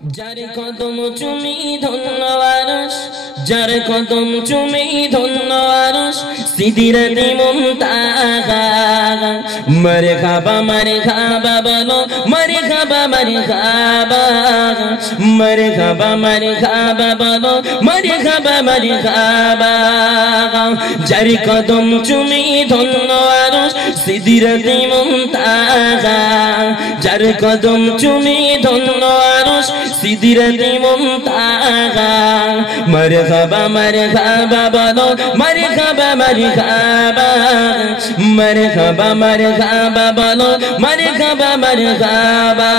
যার কদম চুমি ধন্য আরশ, যার কদম চুমি ধন্য আরশ, সিদরাতে মুনতাহা। মারহাবা মারহাবা বলো, মারহাবা মারহাবা, মারহাবা মারহাবা বলো, মারহাবা মারহাবা। যার কদম চুমি ধন্য আরশ, সিদরাতে মুনতাহা। যার কদম চুমি ধন্য আরশ, সিদরাতে মুনতাহা। মারহাবা মারহাবা বলো, মারহাবা মারহাবা, মারহাবা মারহাবা বলো, মারহাবা মারহাবা।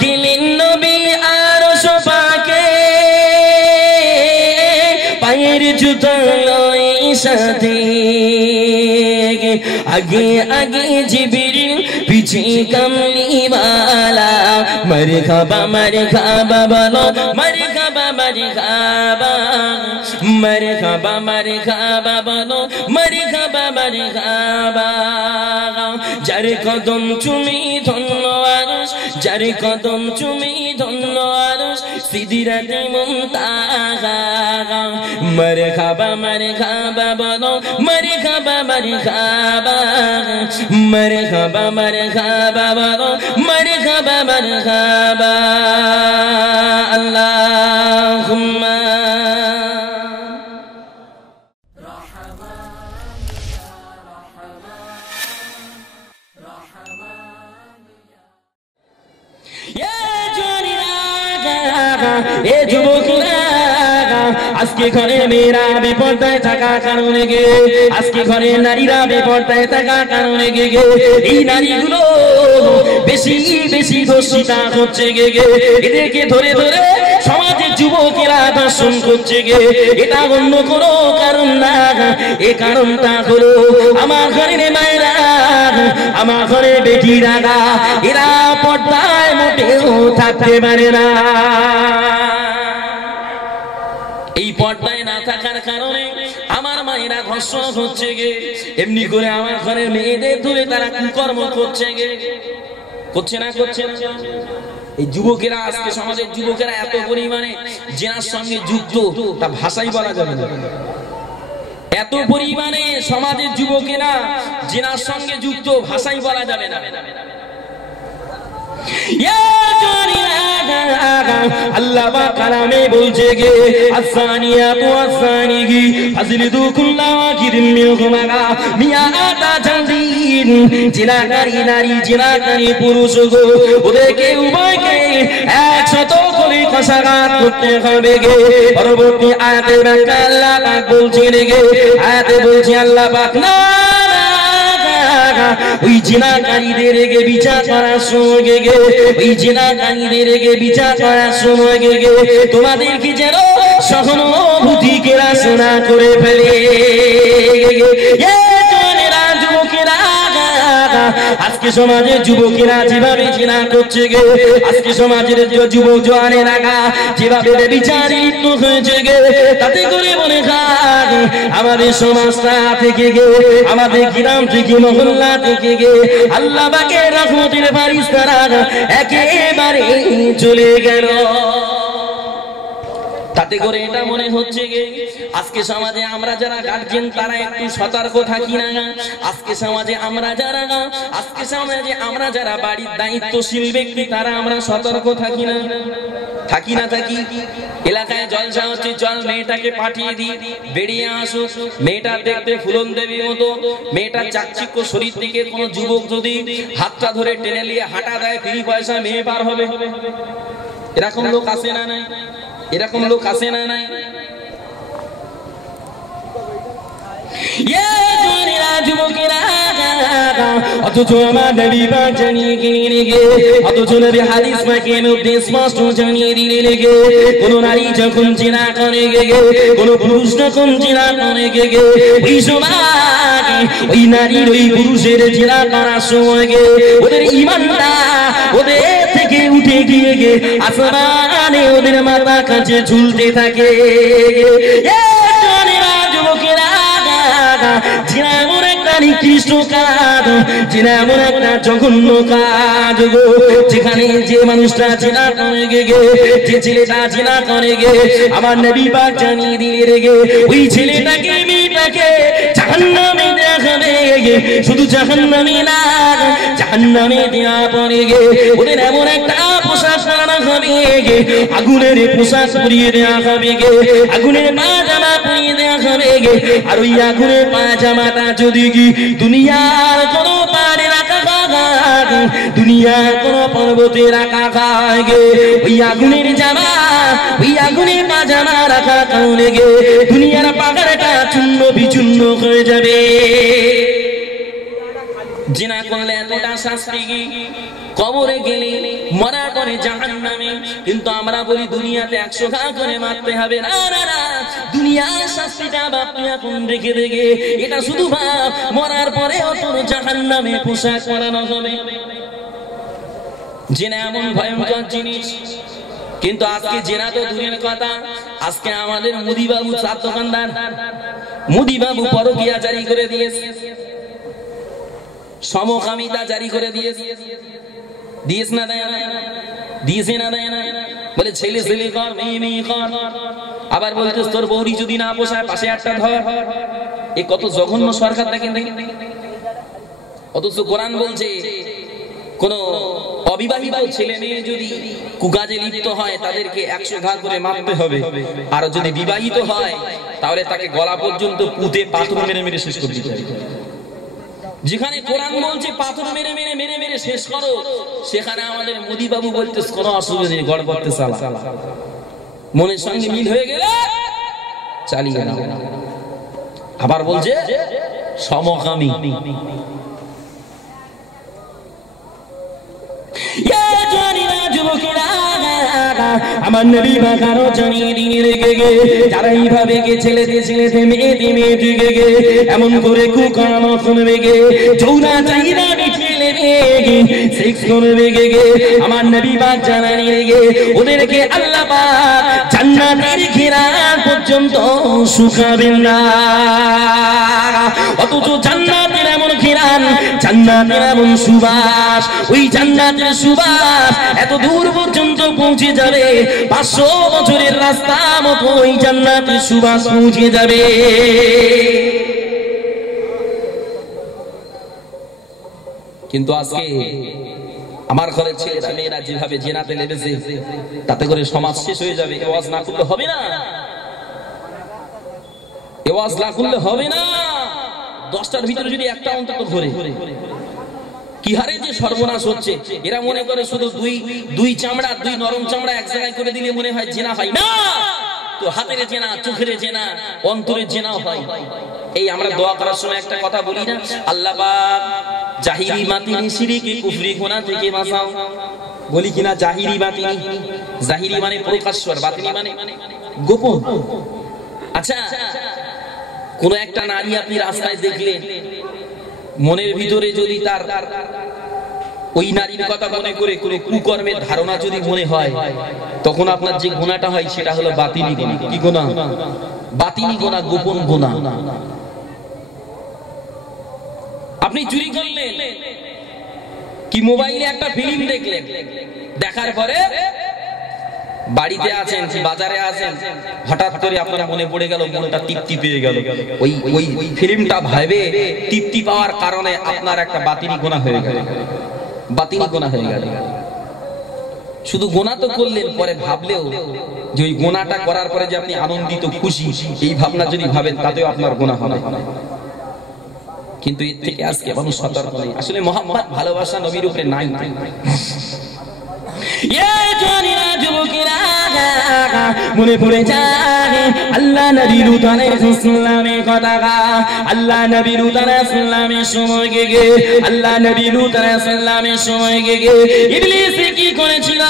গেলেন নবী আরশ পাকে, পায়ের জুতো লয় সাথে। আগে আগে জিবরিল, পিছে কামলিওয়ালা। মারহাবা মারহাবা বলো, মারহাবা মারহাবা, মারহাবা মারহাবা বলো, মারহাবা মারহাবা। যার কদম চুমি ধন্য আরশ, যার কদম চুমি ধন্য আরশ, সিদরাতে মুনতাহা। মারহাবা মারহাবা বলো, মারহাবা মারহাবা, মারহাবা মারহাবা বলো, মারহাবা মারহাবা। আল্লাহুম্মা এ যুবকেরা, আজকে ঘরে মেয়েরা বেপরদায় থাকা কারণে গে, আজকে ঘরে নারীরা বেপরদায় থাকা কারণে গে, এই নারীগুলো বেশি বেশি দোষিতা হচ্ছে গে। এদেরকে ধরে ধরে সমাজের যুবকেরা দর্শন করছে গে। এটা অন্য কোনো কারণ না, এ কারণটা হলো আমার ঘরের মায়েরা, আমার ঘরের বেটিরা, এরা পর্দায় মোটেও থাকতে পারে না। এই পর্দায় না থাকার কারণে আমার মায়েরা ধর্ষণ হচ্ছে গে। এমনি করে আমার ঘরের মেয়েদের ধরে তারা কুকর্ম করছে গে। করছে না, করছে না। এই যুবকেরা, আজকে সমাজের যুবকেরা এত পরিমাণে জেনার সঙ্গে যুক্ত, তা ভাষাই বলা যাবে না। এত পরিমাণে সমাজের যুবকেরা জেনার সঙ্গে যুক্ত, ভাষাই বলা যাবে না। আল্লাহ পাক কালামে বলছে গে, আসানিয়াতু আসানিহি ফাজলিদু কুল্লা ওয়াকিদিন মিনহুমা মিয়াতা জালদিন। জিনাকারী নারী, জিনাকারী পুরুষ গো, ওদেরকে উভয়কে 100 করে কষাঘাত করতে হবে গে। পরবর্তী আয়াতে ব্যাখ্যা আল্লাহ পাক বলছেন গে, আয়াতে বলছে আল্লাহ পাক, না ওই জিনাকারীদের গে বিচার করার সময় গে, ওই জিনাকারীদের গে বিচার করার সময় গে তোমাদেরকে যেন সহানুভূতি কেরা শোনা করে ফেলে। আজকে সমাজের যুবকেরা যেভাবে জিনা করছে গে, আজকে সমাজের যুবক জওয়ানেরা যেভাবে বিচার লিপ্ত হয়েছে গে, তাতে করে মনে হয় আমাদের সমাজটা থেকে গে, আমাদের গ্রাম থেকে, মহল্লা থেকে গে আল্লাহ পাকের রহমতের ফারিস্তারা একেবারে চলে গেল। তাতে করে এটা মনে হচ্ছে গে, আজকে সমাজে আমরা যারা গার্জিয়ান তারা একটু সতর্ক থাকি না। আজকে সমাজে আমরা যারা, আজকে সমাজে আমরা যারা বাড়ির দায়িত্বশীল ব্যক্তি, তারা আমরা সতর্ক থাকি না। থাকি না থাকি। এলাকায় জলসা হচ্ছে, চল মেয়েটাকে পাঠিয়ে দিই, বেরিয়ে আসুক। মেয়েটা দেখতে ফুলন দেবীর মতো, মেয়েটার চাকচিক্য শরীর থেকে কোন যুবক যদি হাতটা ধরে টেনে নিয়ে হাঁটা দেয়, ফ্রি পয়সা মেয়ে পার হবে। এরকম লোক আসে না নাই? এরকম লোক আসে না নাই? যুবকেরা, অথচ আমার নবী পাক জানিয়ে গেলেন গে, অথচ নবী হাদিস পাকের মধ্যে স্পষ্ট জানিয়ে দিলেন গে, কোন নারী যখন জিনা করে গে, কোন পুরুষ যখন জিনা করে গে, ওই সময় ওই নারীর ওই পুরুষের জিনা করার সময় গে ওদের ঈমানটা ওদের থেকে উঠে গিয়ে গে আসমানে ওদের মাথা কাছে ঝুলতে থাকে। যুবকেরা, জিনা এমন একটা নিকৃষ্ট কাজ, জিনা এমন একটা জঘন্য কাজ গো, যেখানে যে মানুষটা জিনা করে গে, যে ছেলেটা জিনা করে গে, আমার নবী পাক জানিয়ে দিলেন গে, ওই ছেলেটাকে মেয়েটাকে জাহান্নামে দেয়া হবে গে। শুধু জাহান্নামে না, জাহান্নামে দেয়া পড়ে গে, ওদের এমন একটা পোশাক পরানো হবে গে, আগুনের পোশাক পরিয়ে দেয়া হবে গে, আগুনের পায়জামা পরিয়ে দেয়া হবে গে। আর ওই আগুনের পায়জামাটা যদি কি দুনিয়ার কোনো পারে রাখা খায়, দুনিয়ার কোনো পর্বতে রাখা খায় গে, ওই আগুনের জামা, ওই আগুনের পায়জামা রাখা কারণে গে দুনিয়ার পাহাড়টা চূর্ণ বিচূর্ণ হয়ে যাবে। জিনা করলে এতটা শাস্তি, কবরে গেলে মরার পরে জাহান্নামে। কিন্তু আমরা বলি দুনিয়াতে 100 ঘা করে মারতে হবে, না না না, দুনিয়ার শাস্তিটা বাপনি এখন রেখে রেখে, এটা শুধু ভাব মরার পরে তোর জাহান্নামে পোশাক পরানো হবে। জিনা এমন ভয়ঙ্কর জিনিস। কিন্তু আজকে জেনা তো দূরের কথা, আজকে আমাদের মুদিবাবু চার দোকানদার, মুদিবাবু পরকিয়া জারি করে দিয়েছে, সমকামিতা জারি করে দিয়েছে, দিয়েছে না দেয় না, দিয়েছে না দেয় না, বলে ছেলে ছেলে কর, মেয়ে মেয়ে কর। আবার বলতে তোর বৌরি যদি না পোষায় পাশে একটা ধর। এ কত জঘন্য সরকার দেখেন দেখেন। অথচ কোরআন বলছে কোন অবিবাহিত ছেলে মেয়ে যদি কুকাজে লিপ্ত হয় তাদেরকে 100 ঘা করে মারতে হবে, আর যদি বিবাহিত হয় তাহলে তাকে গলা পর্যন্ত পুঁতে পাথর মেরে মেরে শেষ করে দিতে হবে। যেখানে কোরআন বলছে পাথর মেরে মেরে মেরে মেরে শেষ করো, সেখানে আমাদের মোদি বাবু বলতে কোনো অসুবিধা নেই, গড় করতে চালা, মনের সঙ্গে মিল হয়ে গেলে চালিয়ে নাও। আবার বলছে সমকামী। আমার নবী বাকারো জানিয়ে দিয়ে রেখে গে, যারা এইভাবে গে ছেলেতে ছেলেতে মেয়েতে মেয়েতে গে গে এমন করে কুকর্ম করবে গে, যৌনা চাহিদা মিটিয়ে নেবে গে, সেক্স করবে গে গে, আমার নবী পাক জানিয়ে গে ওদেরকে আল্লাহ পাক জান্নাতের ঘেরান পর্যন্ত শুকাবেন না। অথচ জান্নাতের এমন ঘেরান, জান্নাতের এমন সুবাস, ওই জান্নাতের সুবাস এত দূর পর্যন্ত পৌঁছে যাবে, 500 বছরের রাস্তা মতো ওই জান্নাতের সুবাস পৌঁছে যাবে। কিন্তু আজকে আমার ঘরের ছেলেরা মেয়েরা যেভাবে জেনাতে লেগেছে, তাতে করে সমাজ শেষ হয়ে যাবে। এ ওয়াজ না করলে হবে না, এ ওয়াজ না করলে হবে না। 10টার ভিতরে যদি একটা অন্তত ঘরে, কি হারে যে সর্বনাশ হচ্ছে। এরা মনে করে শুধু দুই চামড়া, দুই নরম চামড়া এক জায়গায় করে দিলে মনে হয় জেনা হয় না, তো হাতের জেনা, চোখের জেনা, অন্তরের জেনাও হয়। এই আমরা দোয়া করার সময় একটা কথা বলি না, আল্লাহ পাক জাহিরি বাতিনি শিরকি কুফরি গুনাহ থেকে বাঁচাও, বলি কিনা? জাহিরি বাতিনি, জাহিরি মানে প্রকাশ্য, আর বাতিনি মানে গোপন। আচ্ছা, কোন একটা নারী আপনি রাস্তায় দেখলেন, মনের ভিতরে যদি তার ওই নারীর কথা মনে করে কোন কুকর্মের ধারণা যদি মনে হয়, তখন আপনার যে গুনাহটা হয় সেটা হলো বাতিনি গুনাহ। কি গুনাহ? বাতিনি গুনাহ, গোপন গুনাহ। আপনি চুরি করলেন, কি মোবাইলে একটা ফিল্ম দেখলেন, দেখার পরে বাড়িতে আছেন, বাজারে আছেন, হঠাৎ করে আপনার মনে পড়ে গেল, মনটা তৃপ্তি পেয়ে গেল, ওই ফিল্মটা ভাবে তৃপ্তি পাওয়ার কারণে আপনার একটা বাতিনি গুনাহ হয়ে গেল, বাতিনি গুনাহ হয়ে গেল। শুধু গুনাহ তো করলেন, পরে ভাবলেও যে ওই গুনাহটা করার পরে যে আপনি আনন্দিত খুশি, এই ভাবনা যদি ভাবেন তাতেও আপনার গুনাহ হবে। কিন্তু এর থেকে আজকে মানুষ সতর্ক নেই। আসলে মোহাম্মদ ভালোবাসা নবীর উপরে নাই। মনে পড়ে যায় আল্লাহ নবী লূত আলাইহিস সালামের কথা। আল্লাহ নবী লূত আলাইহিস সালামের সময় গে, আল্লাহ নবী লূত আলাইহিস সালামের সময় গে ইবলিস কি করেছিল?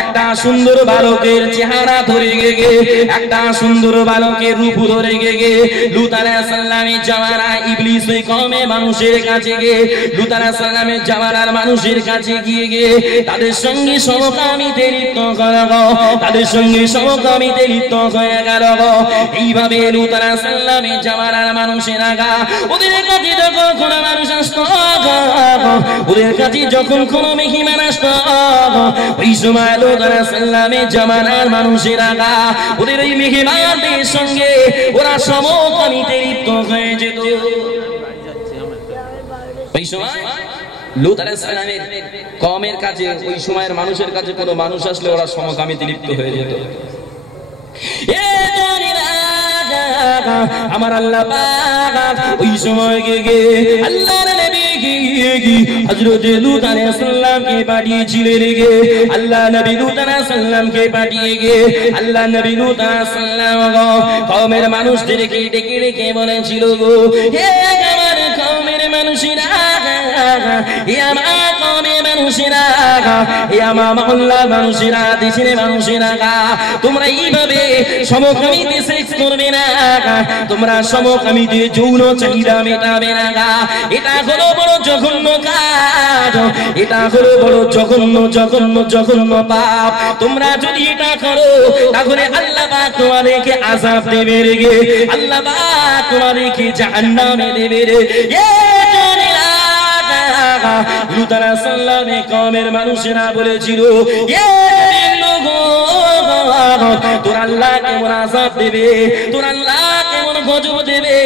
একটা সুন্দর বালকের চেহারা ধরে গে একটা সুন্দর বালকের রূপ ধরে গে লূত আলাইহিস সালামের জামানা ইবলিস ওই কওমে মানুষের কাছে গিয়ে লূত আলাইহিস সালামের জামানার মানুষের কাছে গিয়ে তাদের সঙ্গে সমকামিতে লিপ্ত করা গো, তাদের সঙ্গে সমকামিতে লিপ্ত হয়ে গেল গো। এইভাবে লূত আলাইহিস সালামের জামানার মানুষেরা ওদের কাছে যখন কোনো মানুষ আসতো, ওদের কাছে যখন কোনো মেহমান আসতো, ওই সময় লূত আলাইহিস সালামের জামানার মানুষেরা ওদের ওই মেহমানদের সঙ্গে ওরা সমকামিতে লিপ্ত হয়ে যেত। ওই সময় লূত আলাইহিস সালামের কওমের কাছে ওই সময়ের মানুষের কাছে কোনো মানুষ আসলে ওরা সমকামিতে লিপ্ত হয়ে যেত। আমার আল্লাহ পাক ওই সময় গে আল্লাহর নবী হযরত লূত আলাইহিস সালামকে পাঠিয়েছিলেন গে, আল্লাহ নবী লূত আলাইহিস সালামকে পাঠিয়ে গে আল্লাহ নবী লূত আলাইহিস সালাম কওমের মানুষদেরকে ডেকে ডেকে বলেছিল গো, হে আমার কওমের মানুষেরা, হে আমার কওমের মানুষেরা, হে আমার মহল্লার মানুষেরা, দেশের মানুষেরা, তোমরা এইভাবে সমকামিতে সেক্স করবে না, তোমরা সমকামিতে যৌন চাহিদা মেটাবে না। এটা হলো বড় জঘন্য কাজ, এটা হলো বড় জঘন্য জঘন্য জঘন্য পাপ। তোমরা যদি এটা করো তাহলে আল্লাহ পাক তোমাদেরকে আযাব দেবে রে, আল্লাহ পাক তোমাদেরকে জাহান্নামে দেবে রে। লূত আলাইহিস সালামের কওমের মানুষেরা বলেছিল, তোর আল্লাহ কেমন আযাব দেবে, তোর আল্লাহ কেমন গজব দেবে,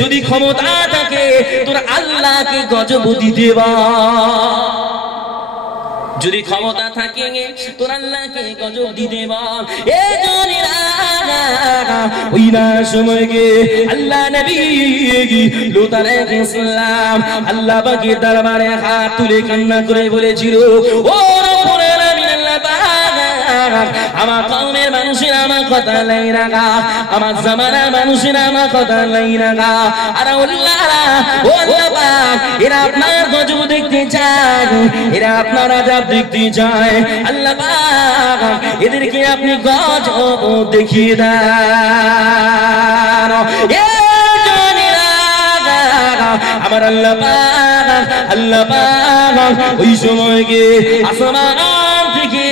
যদি ক্ষমতা থাকে তোর আল্লাহকে গজব দিতে বা, যদি ক্ষমতা থাকে তোর আল্লাহকে গজব দিতে বল। এ জনেরা ওই না সময় গে আল্লাহ নবী লূত আলাইহিস সালাম আল্লাহ পাকের দরবারে হাত তুলে কান্না করে বলেছিল, ও রব্বুল আলামিন, আল্লাহ পাক আমার কওমের মানুষেরা আমার কথা লাই রাখা, আমার জামানার মানুষেরা আমার কথা লাই রাখা, আর আল্লাহ ও আল্লাহ পাক এরা আপনার গজব দেখতে চায়, এরা আপনার আযাব দেখতে চায়, আল্লাহ পাক এদেরকে আপনি গজব দেখিয়ে দেন। আমার আল্লাহ পাক, আল্লাহ পাক ওই সময় গে আসমান থেকে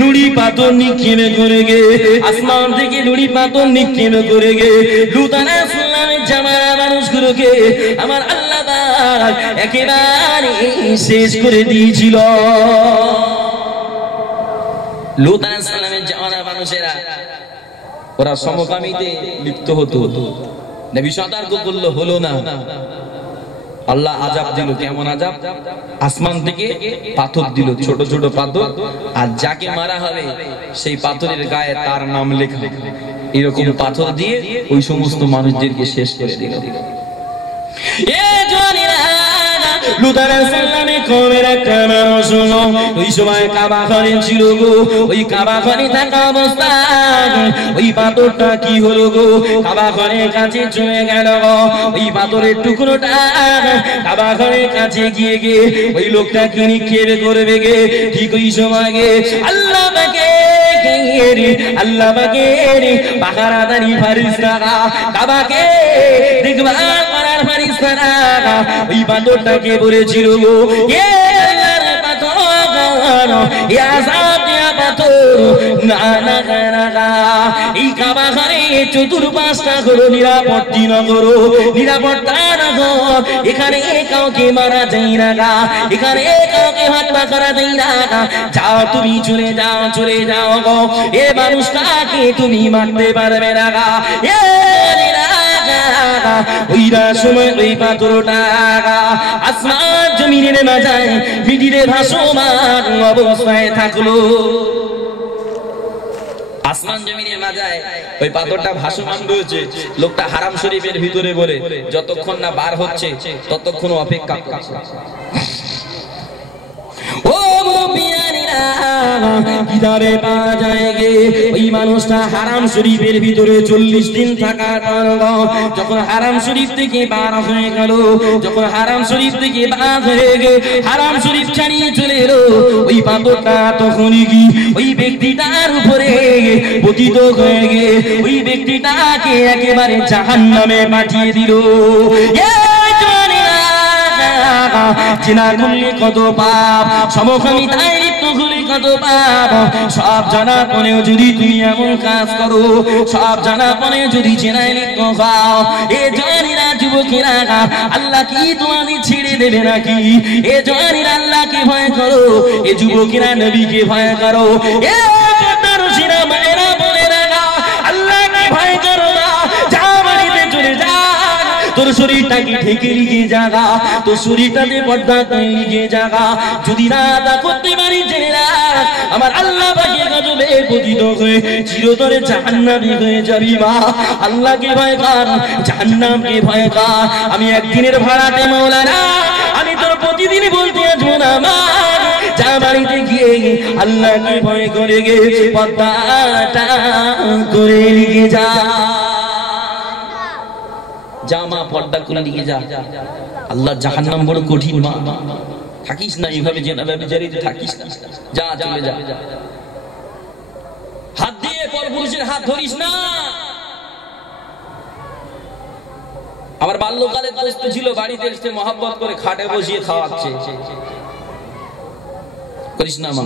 নুড়ি পাথর নিক্ষেপ করে গে, আসমান থেকে নুড়ি পাথর নিক্ষেপ করে গে লূত আলাইহিস সালামের জামানার মানুষগুলোকে আমার আল্লাহ পাক একেবারে শেষ করে দিয়েছিল। লূত আলাইহিস সালামের জামানার মানুষেরা ওরা সমকামিতে লিপ্ত হতো, নবী সতর্ক করলো, হলো না, আল্লাহ আযাব দিল। কেমন আযাব? আসমান থেকে পাথর দিল, ছোট ছোট পাথর, আর যাকে মারা হবে সেই পাথরের গায়ে তার নাম লেখা, এরকম পাথর দিয়ে ওই সমস্ত মানুষদেরকে শেষ করে দিল। লূত আলাইহিস সালামের কওমের একটা মানুষ ওই সময় কাবা ঘরে ছিল গো, ওই কাবা ঘরে থাকা অবস্থায় ওই পাথরটা কি হলো গো, কাবা ঘরের কাছে চলে গেল গো, ওই পাথরের টুকরোটা কাবা ঘরের কাছে গিয়ে গিয়ে ওই লোকটা কি নিক্ষেপ করবে গে, ঠিক ওই সময় গে আল্লাহ পাকে আল্লাহ পাকে পাহারাদারি ফারিস্তারা কাবাকে দেখভাল করার ফারিস্তারা ওই পাথরটাকে বলেছিল গো, এ আল্লাহর পাথর, এ আযাব দেয়া পাথর, না না না, এই কাবা ঘরে চতুর্পাশটা হলো নিরাপত্তি নগর, নিরাপত্তা নগর, এখানে কাউকে মারা যায় না, এখানে কাউকে হত্যা করা যায় না, যাও তুমি চলে যাও, চলে যাও গো, এ মানুষটাকে তুমি মারতে পারবে না। ওই সময় ওই পাথরটা আসমান জমিনের মাঝায় মিডিরে ভাসমান অবস্থায় থাকলো, আসমান জমিনের মাঝায় ওই পাথরটা ভাসমান রয়েছে। লোকটা হারাম শরীফের ভিতরে বলে যতক্ষণ না বার হচ্ছে ততক্ষণ অপেক্ষা করছে। ও মুরব্বিয়ানেরা, কি কিতাবে পাওয়া যায় গে ওই মানুষটা হারাম শরীফের ভিতরে 40 দিন থাকার পর যখন হারাম শরীফ থেকে বার হয়ে গেল, যখন হারাম শরীফ থেকে বার হয়ে গে হারাম শরীফ ছাড়িয়ে চলে এলো, ওই পাথরটা তখনই কি ওই ব্যক্তিটার উপরে পতিত হয়ে গে ওই ব্যক্তিটাকে একেবারে জাহান্নামে পাঠিয়ে দিল। জিনা করলে কত পাপ, সমকামিতায় লিপ্ত হলে কত পাপ, সব জানা পরেও যদি তুমি এমন কাজ করো, সব জানা পরেও যদি জিনায় লিপ্ত হও, এ জানিরা যুবকেরা আল্লাহ কি তোমাদের ছেড়ে দেবে নাকি? এ জানিরা আল্লাহকে ভয় করো, এ যুবকেরা নবীকে ভয় করো, এ পর্দারশিরা মায়েরা বোনেরা আল্লাহকে ভয় করো না, যা বাড়িতে চলে যা, তোর শরীরটাকে ঢেকে লিখে জাগা, তোর শরীরটাতে পর্দা করে লিখে জাগা, যদি না তা করতে পারি জেনে রাখ আমার আল্লাহ পাকের গজবে পতিত হয়ে চিরতরে জাহান্নামী হয়ে যাবি মা। আল্লাহকে ভয় কর, জাহান্নামকে ভয় কর। আমি একদিনের ভাড়াটে মাওলানা, আমি তোর প্রতিদিন বলতে আসবো না মা, যা বাড়িতে গিয়ে আল্লাহকে ভয় করে গে পর্দাটা করে লিখে যা, জামা পর্দা করে নিয়ে যা। আল্লাহ জাহান্নাম বড় কঠিন মা, থাকিস না এইভাবে জেনা ব্যভিচারীতে থাকিস না, যা চলে যা। হাত দিয়ে পরপুরুষের হাত ধরিস না। আমার বাল্যকালে দোস্ত ছিল, বাড়িতে এসে মহব্বত করে খাটে বসিয়ে খাওয়াচ্ছে, করিস না মা।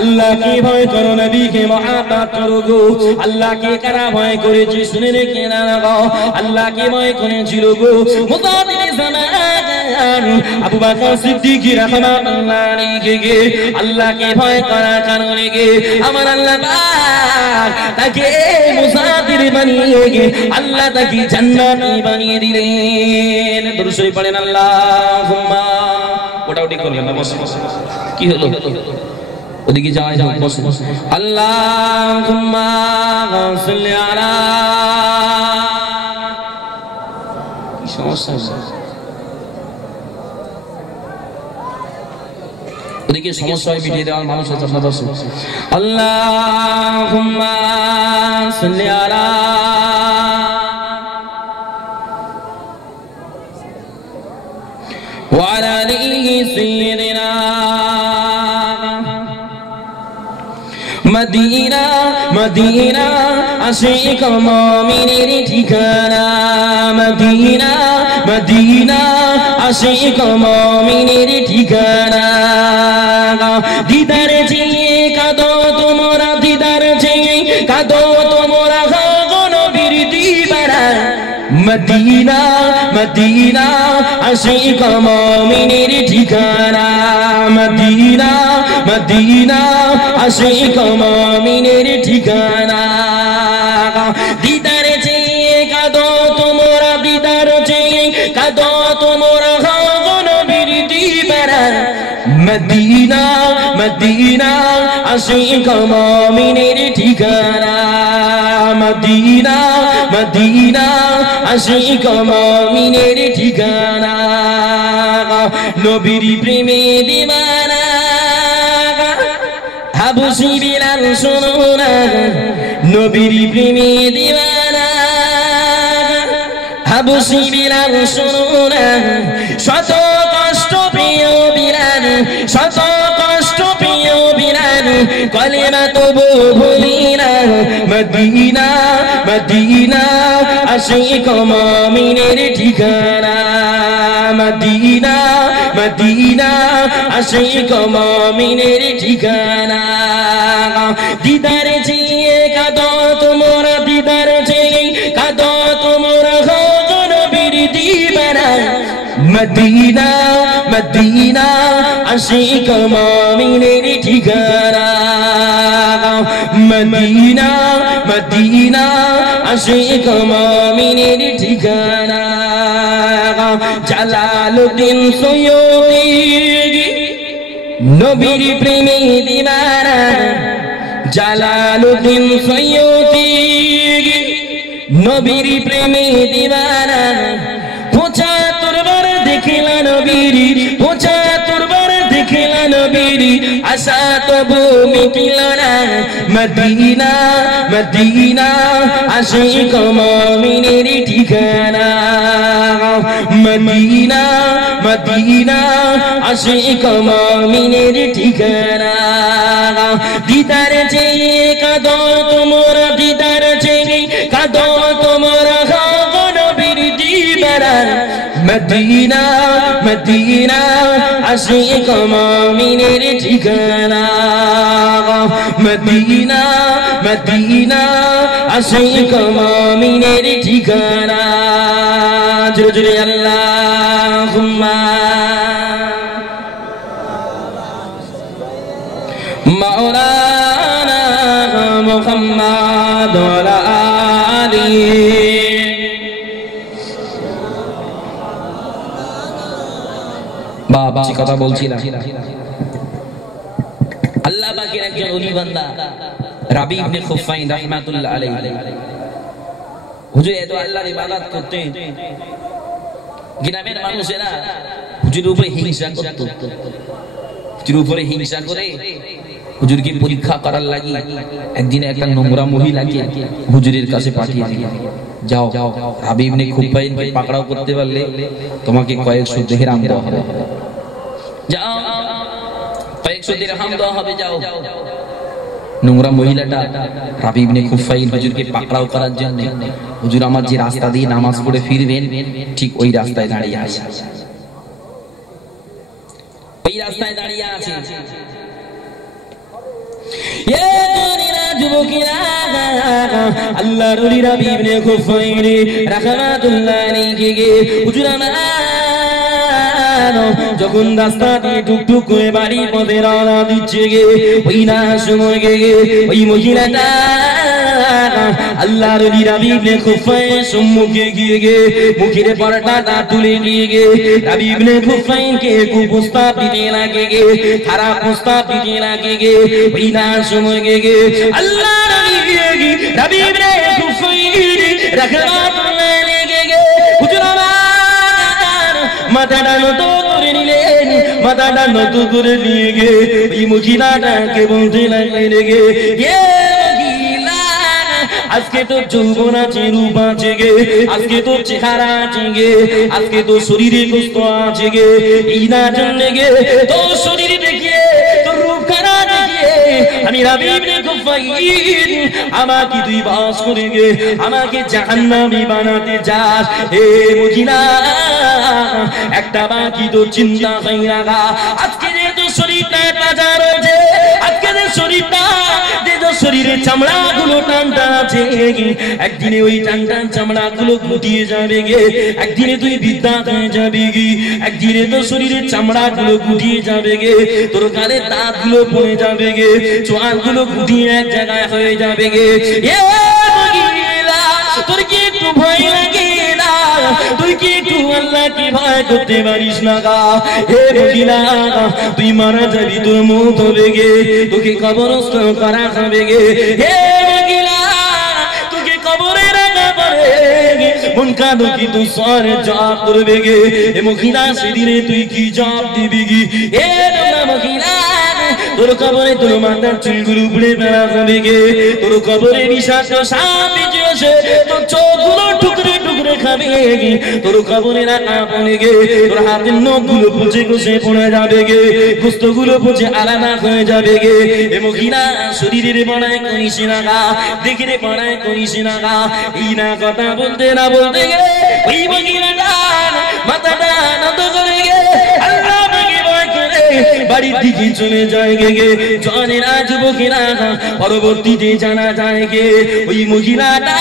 আল্লাহকে ভয় করো, নবীকে মহব্বত করো গো। আল্লাহকে কারা ভয় করেছে শুনে রেখে না গো, আল্লাহকে ভয় করেছিল গো মুতাদিরে জামান আবু বকর সিদ্দিক রাহমাতুল্লাহ আলাইহি গে আল্লাহকে ভয় করার কারণে গে আমার আল্লাহ পাক তাকে মুসাফির বানিয়ে গে আল্লাহ তাকে জান্নাতি বানিয়ে দিলেন। দরুদ শরীফ পড়েন আল্লাহুম্মা। ওটা ওটি করবেন না, বসে কি হলো ওদিকে যাওয়া যাও, বসে আল্লাহুম্মা সাল্লি আলা। কি সমস্যা ওদিকে সমস্যা হয় মিটিয়ে দেওয়ার মানুষ আছে, আপনার বসে আল্লাহুম্মা সাল্লি আলা وعلى آله سيدنا মদিনা মদিনা আশিক মুমিনের ঠিকানা, মদিনা মদিনা আশিক মুমিনের ঠিকানা। দিদার চেয়ে কাঁদো তোমরা, দিদার চেয়ে কাঁদো তোমরা গো নবীর দিবানা। মদিনা মদিনা আশিক মুমিনের ঠিকানা, মদিনা মদিনা আশিক মুমিনের ঠিকানা। দিদার চেয়ে কাঁদো তোমরা, দিদার চেয়ে কাঁদো তোমরা গো নবীর দিবানা। মদিনা মদিনা আশিক মুমিনের ঠিকানা, মদিনা মদিনা আশিক মুমিনের ঠিকানা। নবীর প্রেমে দিওয়ানা হাবশি বিলাল শোনো না, নবীর প্রেমে দিওয়ানা হাবশি বিলাল শোনো না। শত কষ্ট প্রিয় বিলাল, শত কষ্ট প্রিয় বিলাল, কলেমা তবু ভুলি না। মদিনা মদিনা আশিক মুমিনের ঠিকানা, মদিনা মদিনা আশিক মুমিনের ঠিকানা। দিদার চেয়ে কাঁদো তোমরা, দিদার চেয়ে কাঁদো তোমরা গো নবীর দিবানা। মদিনা মদিনা আশিক মুমিনের ঠিকানা, মদিনা মদিনা আশিক মুমিনের ঠিকানা। জালালউদ্দিন সৈয়দী নবীর প্রেমে দিওয়ানা, জালালউদ্দিন সৈয়দী নবীর প্রেমে দিওয়ানা। ৭৫ বার মেরি আশা তবু মিটিল না মদিনা মদিনা আশিক মুমিনের ঠিকানা মদিনা মদিনা আশিক মুমিনের ঠিকানা দিদার চেয়ে কাঁদো তোমরা দিদার চেয়ে কাঁদো তোমরা নবীর দিবারা মদিনা মদিনা আশিক মুমিনের ঠিকানা মদিনা মদিনা আশিক মুমিনের ঠিকানা জোরে জোরে আল্লাহুম্মা মাওলানা মুহাম্মদ ওয়া আলিহি বাবা কথা বলছিলাম আল্লাহ পাকের একজন ওলি বান্দা রাবি ইবনে খুফাইন রাহমাতুল্লাহ আলাইহি হুজুর এত আল্লাহর ইবাদত করতেন গ্রামের মানুষেরা হুজুরের উপরে হিংসা করত হুজুরের উপরে হিংসা করে হুজুরকে পরীক্ষা করার লাগি একদিন একটা নোংরা মহিলাকে হুজুরের কাছে পাঠিয়ে দিল যাও রাবি ইবনে খুফাইনকে পাকড়াও করতে পারলে তোমাকে কয়েকশো দিরহাম দেওয়া হবে যাও কয়েকশো দিরহাম দেওয়া হবে যাও নোংরা মহিলাটা রাবি ইবনে খুফাইন হুজুরকে পাকড়াও করার জন্য হুজুর আমার যে রাস্তা দিয়ে নামাজ পড়ে ফিরবেন ঠিক ওই রাস্তায় দাঁড়িয়ে আছে ওই রাস্তায় দাঁড়িয়ে আছে এ তোরিরা যুবকেরা আল্লাহর ওলি রাবি ইবনে খুফাইন রাহমাতুল্লাহ আলাইহি হুজুর আমার যখন রাস্তা দিয়ে টুকটুক করে বাড়ির পথে রওনা দিচ্ছে গে ওই না সময় গে ওই মহিলাটা আল্লাহর ওলি রাবি ইবনে খুফাইন সম্মুখে গিয়ে গে মুখের পরদাটা তুলে নিয়ে গে রাবি ইবনে খুফাইনকে কুপ্রস্তাব দিতে লাগে গে খারাপ প্রস্তাব দিতে লাগে গে ওই না সময় গে আল্লাহর ওলি রাবি ইবনে খুফাইন রাহমাতুল্লাহ আলাইহি গে হুজুর মাথাটা নত করে নিলেন মাথাটা নত করে নিয়ে গে ওই মহিলাটাকে বলতে লাগলেন গে আজকে তো যৌবন আছে রূপ আছে গে আজকে তো চেহারা আছে গে আজকে তো শরীরে গোস্ত আছে গে এই না জন্য গে তো শরীর দেখিয়ে তো রূপ খানা দেখিয়ে আমি রাবি ইবনে খুফাইন আমাকে তুই বাস করে গে আমাকে জাহান্নামী বানাতে যাস হে মদিনা একটা বাকি তো চিন্তা হয় না আজকে যে তো শরীরটা তাজা রয়েছে আজকে যে শরীরটা শরীরের চামড়া গুলো টানটা আছে একদিনে ওই টান টান চামড়া গুলো গুটিয়ে যাবে গে একদিনে তুই বিদ্যা হয়ে যাবে গে একদিনে তো শরীরের চামড়া গুলো গুটিয়ে যাবে গে তোর গালের দাঁত গুলো পড়ে যাবে গে চোয়াল গুলো গুটিয়ে এক জায়গায় হয়ে যাবে গে তোর কি একটু ভয় লাগে না তুই কি একটু আল্লাহকে ভয় করতে পারিস না গা হে মদিনা তুই মারা যাবি তোর মৌত হবে গে তোকে কবরস্থ করা হবে গে হে মদিনা তোকে কবরে রাখা পড়ে গে মন কাঁদো কি তুই সরে জবাব করবে গে হে মদিনা সেদিনে তুই কি জবাব দিবি গে হে মদিনা তোর কবরে তোর মাথার চুলগুলো উপড়ে ফেলা হবে গে তোর কবরে বিষাক্ত সাপ বিচে তোর চোখগুলো টুকরে টুকরে খাবে গে তোর কবরে রাখা পড়ে গে তোর হাতের নখগুলো পচে পচে পড়ে যাবে গে গোস্তগুলো পচে আলাদা হয়ে যাবে গে এ মহিলা শরীরের বড়াই করিস না গা দেখে বড়াই করিস না গা এই না কথা বলতে না বলতে গে ওই মহিলাটা মাথাটা নত করে গে আল্লাহ বাড়ির দিকে চলে যায় গে জনেরা যুবকেরা পরবর্তীতে জানা যায় গে ওই মহিলাটা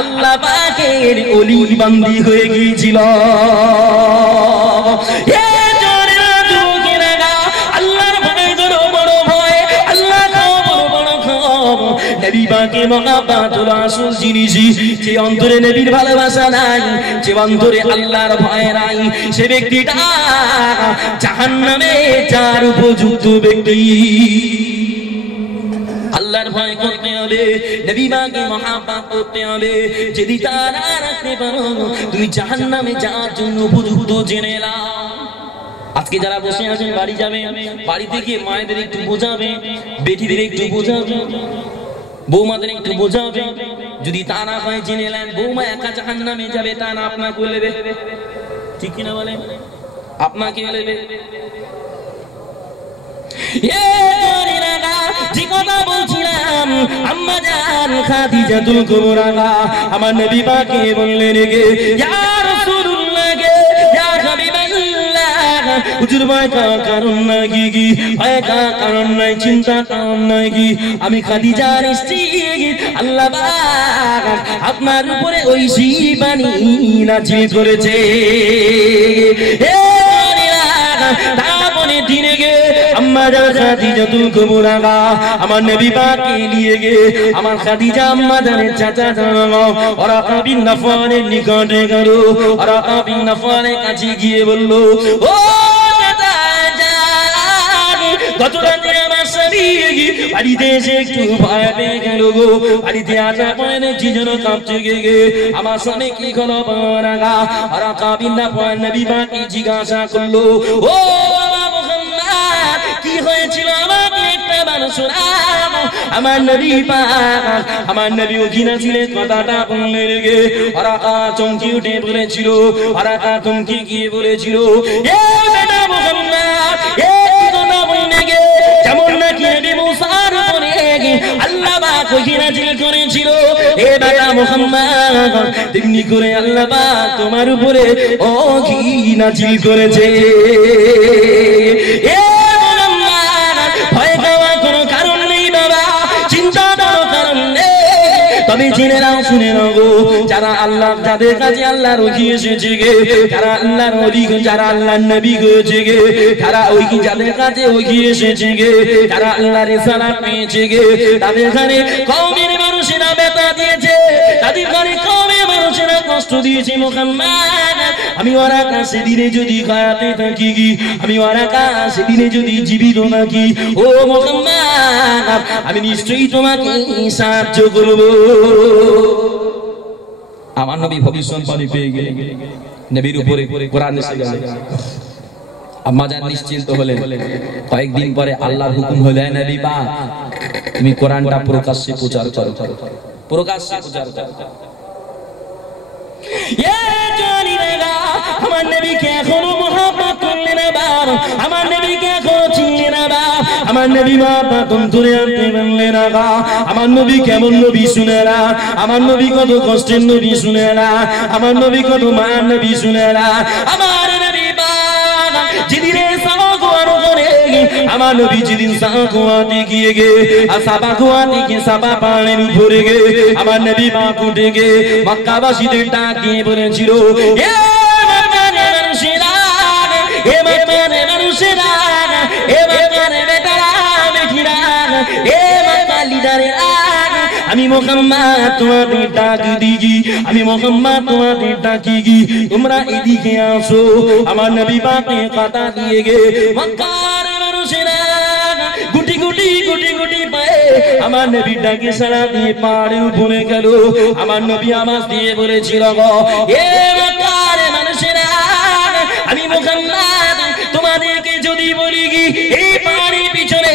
আল্লাহ পাকের ওলি বান্দি হয়ে গিয়েছিল নবী পাকের মহব্বত হলো আসল জিনিস যে অন্তরে নবীর ভালোবাসা নাই যে অন্তরে আল্লাহর ভয় নাই সে ব্যক্তিটা জাহান্নামে যার উপযুক্ত ব্যক্তি আল্লাহর ভয় করতে হবে নবী পাকের মহব্বত করতে হবে যদি তা না রাখতে পারো তুমি জাহান্নামে যাওয়ার জন্য উপযুক্ত জেনে নাও আজকে যারা বসে আছেন বাড়ি যাবে, বাড়িতে গিয়ে মায়েদের একটু বোঝাবে, বেটিদের একটু বোঝাবে, বৌমাদের একটু বোঝাবে। যদি তা না হয় জেনে নেন বৌমা একা জাহান্নামে যাবে, তা না আপনাকে নেবে। ঠিক কিনা বলেন? আপনাকে নেবে। যে কথা বলছিলাম, আম্মা জান খাদিজাতুল কুবরা আমার নবী পাকে বললেন গে, ইয়া রাসূলুল্লাহ গে, ইয়া হাবিবাল্লাহ, হুজুর ভয় কা কারণ নাই কি, ভয় কা কারণ নাই, চিন্তা কারণ নাই কি, আমি খাদিজার স্ত্রী, আল্লাহ পাক আপনার উপরে ওই বাণী নাযিল করেছে। তারপরে দিনে গে আম্মা জান খাদিজাতুল কুবরা আমার নবী পাককে নিয়ে গে আমার খাদিজা আম্মা জানের চাচা জানো ওরাকা বিন নাফালের নিকটে গেল। ওরাকা বিন নাফালের কাছে গিয়ে বলল, ও চাচা জান, গত রাতে আমার স্বামী বাড়িতে এসে একটু ভয় পেয়ে গেল গো। বাড়িতে আসা পরে দেখছি যেন কাঁপছে গে। আমার স্বামী কি হলো বরাগা? ওরাকা বিন নাফাল নবী পাককে জিজ্ঞাসা করলো, ও কি হয়েছিল আমাকে একটা বার শোনাও। আমার নবী পাক আমার নবী ওখানে ছিলেন, কথাটা বললেন গে। ওরাকা চমকে উঠে বলেছিল, ওরাকা চমকে গিয়ে বলেছিল, এ বেটা মুহাম্মদ, এ কথা বলনে গে যেমন নাকি নবী মুসার উপরে আল্লাহ পাক ওহী নাযিল করেছিল, এ বেটা মুহাম্মদ তেমনি করে আল্লাহ পাক তোমার উপরে ওহী নাযিল করেছে। তবে জেনে নাও, শুনে নাও গো, যারা আল্লাহ, যাদের কাছে আল্লাহর ওহী এসেছে গে, যারা আল্লাহর ওলি, যারা আল্লাহর নবী হয়েছে গে, যারা ওই যাদের কাছে ওহী এসেছে গে, যারা আল্লাহর রিসালাত পেয়েছে গে, তাদের ঘরে কওমের মানুষেরা ব্যথা দিয়েছে, তাদের ঘরে কওমের মানুষেরা কষ্ট দিয়েছে। মুহাম্মদ আমি ওরা কাছে দিনে যদি খায়াতে থাকি গি, আমি ওরা কাছে দিনে যদি জীবিত থাকি, ও মুহাম্মদ আমি নিশ্চয়ই তোমাকে সাহায্য করব। আমার নবী ভবিষ্যৎবাণী পেয়ে গেলেন, নবীর উপরে কোরআন এসে গেল। আম্মা জান নিশ্চিন্ত হলেন। কয়েকদিন পরে আল্লাহর হুকুম হলো, হে নবী পাক তুমি কোরআনটা প্রকাশ্যে প্রচার করো, প্রকাশ্যে প্রচার করো। আমার নবীকে এখনো মহব্বত করলেন না বাবা, আমার নবীকে এখনো চিনলেন না বাবা, আমার নবী মা বাতন ধরে আনতে পারলেন না গা। আমার নবী কেমন নবী শুনে না, আমার নবী কত কষ্টের নবী শুনে না, আমার নবী কত মায়ের নবী শুনে না। আমার নবী বাবা যেদিনে সাবাকুয়ার করে, আমার নবী যেদিন সাবাকুয়াতে গিয়ে গে, আর সাবাকুয়াতে গিয়ে সাবা পাহাড়ের উপরে গে আমার নবী বাপ উঠে গে মক্কাবাসীদের ডাক দিয়ে বলেছিল, এ মক্কার মানুষেরা, এ মক্কার মানুষেরা, এ মক্কার বেটারা বেটিরা, এ মক্কার লিডারেরা, আমি মুহাম্মদ তোমাদের ডাক দিগি, আমি মুহাম্মদ তোমাদের ডাকিগি, তোমরা এদিকে আসো। আমার নবী পাকে কথা দিয়ে গে মক্কার মানুষেরা গুটি গুটি গুটি গুটি পায়ে আমার নবী ডাকে সাড়া দিয়ে পাহাড়ে উপরে গেল। আমার নবী আওয়াজ দিয়ে বলেছিল, এ মক্কার মানুষেরা, আমি মুহাম্মদ তোমাদেরকে যদি বলি কি এই পাহাড়ের পিছনে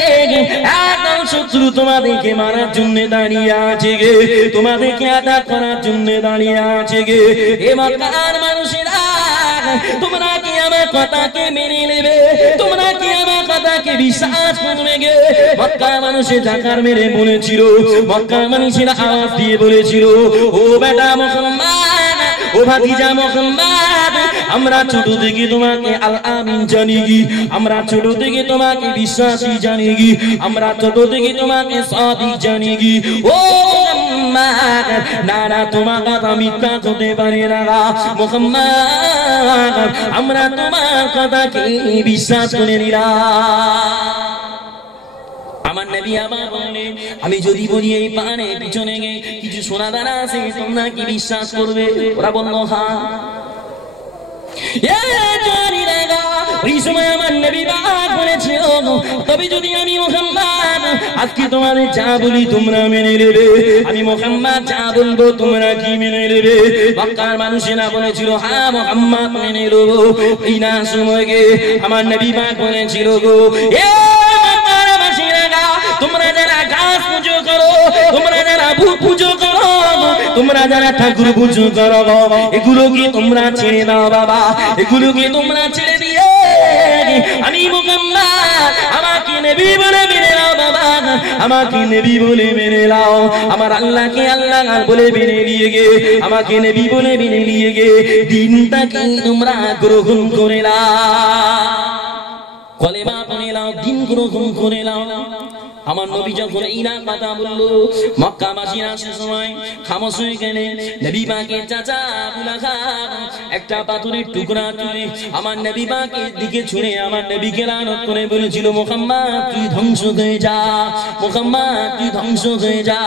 একদম শত্রু তোমাদেরকে মারার জন্য দাঁড়িয়ে আছে গে, তোমাদেরকে আঘাত করার জন্য দাঁড়িয়ে আছে গে। এ মক্কার মানুষেরা, তোমরা কি আমার কথাকে মেনে নেবে? তোমরা কি আমার কথাকে বিশ্বাস করবে গে? মক্কার মানুষে জাকার মেরে বলেছিল, মক্কার মানুষেরা আওয়াজ দিয়ে বলেছিল, ও বেটা মুহাম্মদ, ও ভাতিজা মুহাম্মদ, আমরা ছোট থেকে তোমাকে আল আমিন জানি গি, আমরা ছোট থেকে তোমাকে বিশ্বাসী জানি গি, আমরা ছোট থেকে তোমাকে সাদিক জানি গি। ও মুহাম্মদ, না না তোমার কথা মিথ্যা হতে পারে না মুহাম্মদ, আমরা তোমার কথাকে বিশ্বাস করে নিলাম। আমার নবী আমার বলেন, আমি যদি বলি এই পাহাড়ের পিছনে কিছু সোনা দানা আছে, তোমরা কি বিশ্বাস করবে? ওরা বলল হ্যাঁ। ওই সময় আমার নবী পাক বলেছিল তবে যদি আমি মুহাম্মদ আজকে তোমাদের যা বলি তোমরা মেনে নেবে, আমি মুহাম্মদ যা বলবো তোমরা কি মেনে নেবে? মক্কার মানুষেরা বলেছিল হ্যাঁ মুহাম্মদ মেনে নেব। এই না সময়কে আমার নবী পাক বলেছিল গো এ মক্কার বাসীরা, তোমরা যারা গাছ পুজো করো, তোমরা যারা ভূত পুজো করো, তোমরা যারা ঠাকুর পুজো করো, এগুলো কি তোমরা ছেড়ে দাও বাবা, এগুলো কি তোমরা ছেড়ে দিয়ে আমি মুহাম্মদ আমাকে নবী বলে মেনে নাও বাবা, আমাকে নবী বলে মেনে নাও। আমার আল্লাহকে আল্লাহ বলে মেনে নিয়ে গে, আমাকে নবী বলে মেনে নিয়ে গে দিনটাকে তোমরা গ্রহণ করে নাও, কলেমা পড়ে নাও, দিন গ্রহণ করে নাও। আমার নবী যখন এই না কথা বললো মক্কাবাসীরা সে সময় খামোশ হয়ে গেলেন। নবী পাকের চাচা আবু লাহাব একটা পাথরের টুকরা তুলে আমার নবী পাকের দিকে ছুঁড়ে আমার নবীকে লানত করে বলেছিল মুহাম্মদ তুই ধ্বংস হয়ে যা, মুহাম্মদ তুই ধ্বংস হয়ে যা,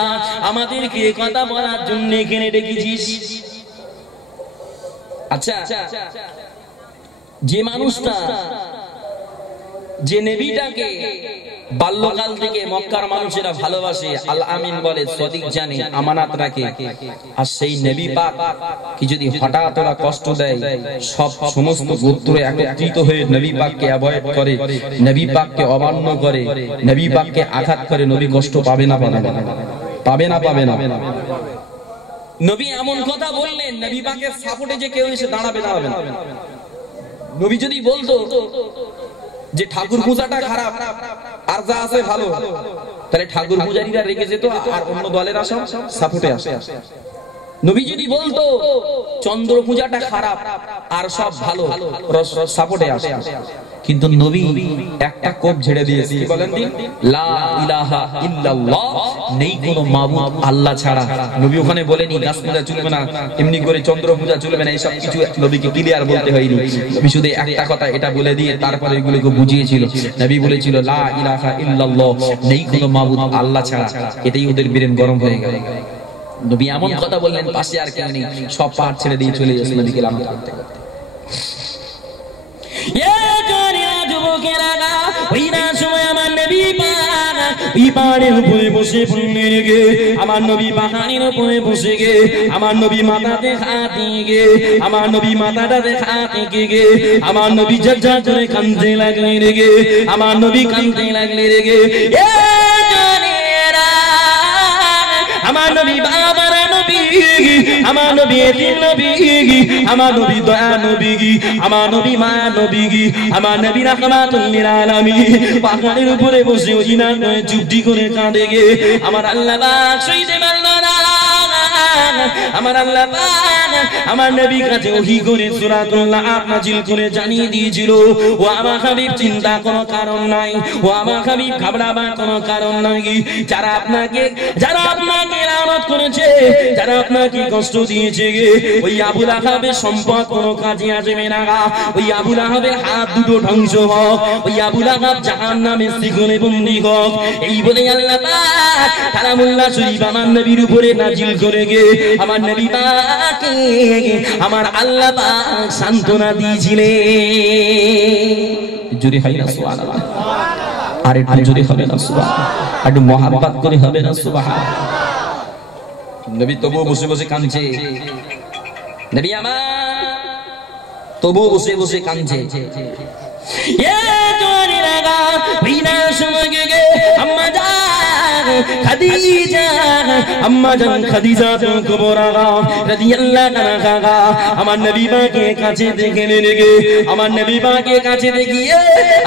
আমাদেরকে কথা বলার জন্য এখানে ডেকেছিস। আচ্ছা যে মানুষটা যে নবীটাকে বাল্যকাল থেকে মক্কার মানুষেরা ভালোবাসে, আল আমিন বলে, সদিক জানে, আমানত রাখে, আর সেই নবী পাক কি যদি হঠাৎ ওরা কষ্ট দেয় সমস্ত গোত্র একত্রিত হয়ে নবী পাককে অ্যাভয়েড করে, নবী পাককে অমান্য করে, নবী পাককে আঘাত করে, নবী কষ্ট পাবে না পাবে না পাবে না পাবে না? নবী এমন কথা বললেন নবী পাকের সাপোর্টে যে কেউ এসে দাঁড়াবে দাঁড়াবে না। নবী যদি বলতো যে ঠাকুর পূজাটা খারাপ আর যা আছে ভালো, তাহলে ঠাকুর পূজারীরা রেগে যেত আর অন্য দলেরা সব সাপোর্টে আসে। নবী যদি বলতো চন্দ্র পূজাটা খারাপ আর সব ভালো, সাপোর্টে আসে। কিন্তু নবী একটা কোপ ঝেড়ে দিয়েছে, কি বলেন? লা ইলাহা ইল্লাল্লাহ, নেই কোনো মাবুদ আল্লাহ ছাড়া। নবী ওখানে বলেনি গাছ পূজা চলবে না, এমনি করে চন্দ্র পূজা চলবে না, এইসব কিছু নবীকে ক্লিয়ার বলতে হয়নি। নবী শুধু একটা কথা এটা বলে দিয়ে তারপরে এগুলোকে বুঝিয়েছিল। নবী বলেছিল লা ইলাহা ইল্লাল্লাহ, নেই কোনো মাবুদ আল্লাহ ছাড়া। এটাই ওদের ব্রেন গরম হয়ে গেল। নবী এমন কথা বললেন পাশে আর কেউ নেই, সব পাঠ ছেড়ে দিয়ে চলে গেছে নবীকে লানত করতে করতে। আমার নবী পাহাড়ের উপরে বসে গে, আমার নবী মাথাতে হাত দিয়ে গে, আমার নবী মাথাটাতে হাত দিয়ে গে, আমার নবী ঝরঝর করে কাঁদতে লাগলে রেগে, আমার নবী কাঁদতে লাগলে রেগে। আমার নবী বাবারা নবী, আমার নবী এতিম নবী, আমার নবী দয়া নবী, আমার নবী মায়া নবী, আমার নবী রাহমাতুল লিল আলামিন পাহাড়ের উপরে বসে ওইনা নয় চুপটি করে কাঁদে গে। আমার আল্লাহ পাক সইতে পারল না, আমার আল্লাহ পাক আমার নবী কাছে ওহী করে সূরাতুল আ'রাফ নাযিল করে জানিয়ে দিয়েছিল, ও আমার হাবিব চিন্তা কোনো কারণ নাই, ও আমার হাবিব ঘাবড়াবার কোনো কারণ নাই। যারা আপনাকে লানত করেছে, যারা আপনাকে কষ্ট দিয়েছে গে, ওই আবু লাহাবের সম্পদ কোনো কাজে আসবে না। ওই আবু লাহাবের হাত দুটো ধ্বংস হোক, ওই আবু লাহাব জাহান্নামের শিকলে বন্দী হোক। এই বলে আল্লাহ পাক কালামুল্লাহ শরীফ আমার নবীর উপরে নাযিল করে গে আমার নবী পাককে আমার আল্লাহ পাক সান্ত্বনা দিয়েছিলেন। জোরে হয় না সুবহানাল্লাহ? আর একটু জোরে হবে না সুবহানাল্লাহ? একটু মহব্বত করে হবে না সুবহানাল্লাহ? নবী তবু বসে বসে কাঁদছে, নবী আমার তবু বসে বসে কাঁদছে। আমার নবী পাকে কাছে দেখে লেগে, আমার নবী পাকে কাছে দেখিয়ে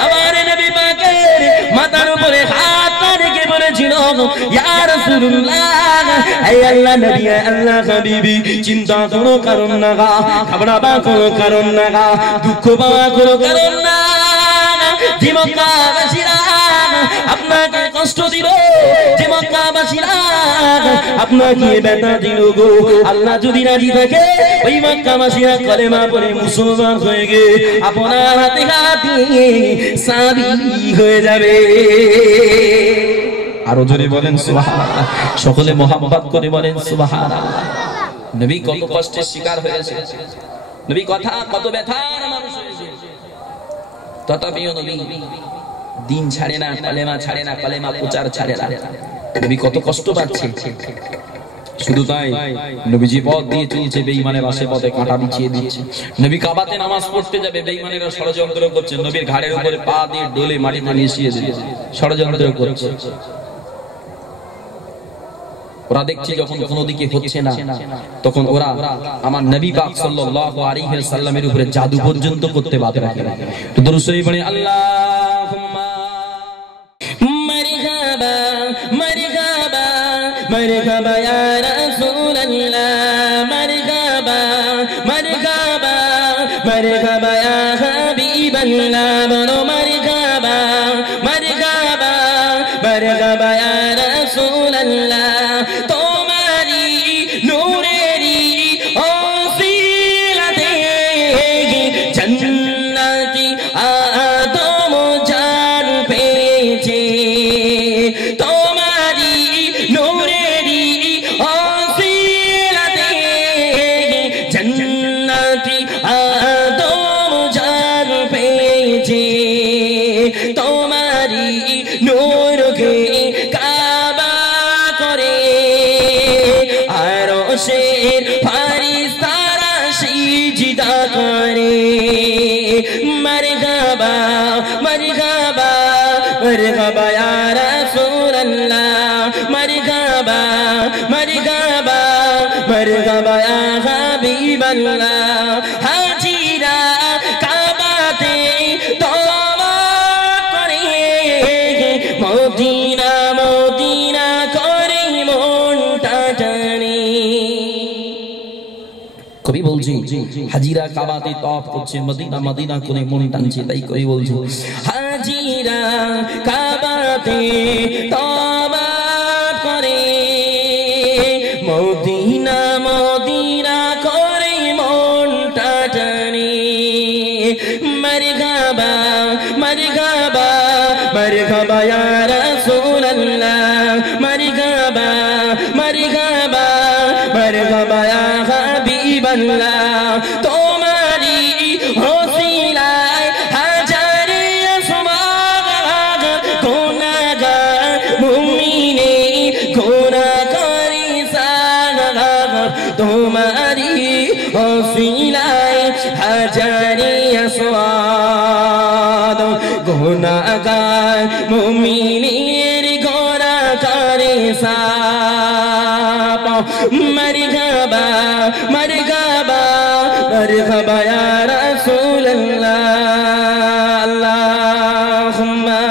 আমার নবী পাকের মাথার উপরে হাত রেখে বলেছিল, ইয়া রাসূলুল্লাহ, হে আল্লাহ নবী, আল্লাহ হাবিবি, চিন্তা কোনো কারণ না, ঘাবড়াবা কোনো কারণ না, দুঃখ পাওয়া কোনো কারণ না। যে মক্কাবাসীরা আপনাকে কষ্ট দিল, যে মক্কাবাসীরা আপনাকে ব্যথা দিল গো, আল্লাহ যদি রাজি থাকে ওই মক্কাবাসীরা কলেমা পড়ে মুসলমান হয়ে গে আপনার হাতে হাতে সাবি হয়ে যাবে। আরো জোরে বলেন সুবহানাল্লাহ, সকলে মোহাম্মত করে বলেন সুবহানাল্লাহ। নবী কত কষ্টের শিকার হয়েছে, নবী কথা কত ব্যথার মানুষ হয়েছে। তথাপিও নবী দিন ছাড়ে না, কালেমা ছাড়ে না, কালেমা প্রচার ছাড়ে না। নবী কত কষ্ট পাচ্ছে। শুধু তাই নবীজি পথ দিয়ে চলছে, বেঈমানের আশে পথে কাঁটা বিছিয়ে দিচ্ছে। নবী কাবাতে নামাজ পড়তে যাবে, বেঈমানেরা ষড়যন্ত্র করছে, নবীর ঘাড়ের উপরে পা দিয়ে ডলে মাটিতে মিশিয়ে দিচ্ছে, ষড়যন্ত্র করছে। ওরা দেখছে যখন কোনো দিকে হচ্ছে না, তখন ওরা আমার নবী পাক সাল্লাল্লাহু আলাইহি ওয়াসাল্লামের উপরে জাদু পর্যন্ত করতে বাধ্য রাখে। তো দরুদ শরীফ পড়ে আল্লাহুম্মা মারহাবা মারহাবা মারহাবা ইয়া রাসূলুল্লাহ, মারহাবা মারহাবা মারহাবা ইয়া হাবিবাল্লাহ, বলো মারহাবা মারহাবা মারহাবা ইয়া রাসূলুল্লাহ। मरहबा या रसूल अल्लाह, मरहबा मरहबा मरहबा या हबीब अल्लाह। हाजिरा काबाते तौबा करे, मदीना मदीना करे মনটা টানে। কবি বলছি হাজিরা কাবাতে তওয়াফ করছে, মদিনা মদিনা করে মন টানছে, তাই কবি বলছে হাজিরা কাবাতে তওবা করে, মদিনা মদিনা করে মনটা টানে। মারহাবা মারহাবা মারহাবা ইয়া রাসূলুল্লাহ, মারহাবা মারহাবা মারহাবা ইয়া হাবিবাল্লাহ। তোমারি ওসিলায় হাজারে আসমাগ গুনাহগার মুমিনে গুনাহগারি সাগার, তোমারি ওসিলায় হাজারে আসমাগ গুনাহগার মুমিনের গুনাহগারি সাপ। मरहबा मरहबा मरहबा या रसूल अल्लाह, अल्लाहुम्मा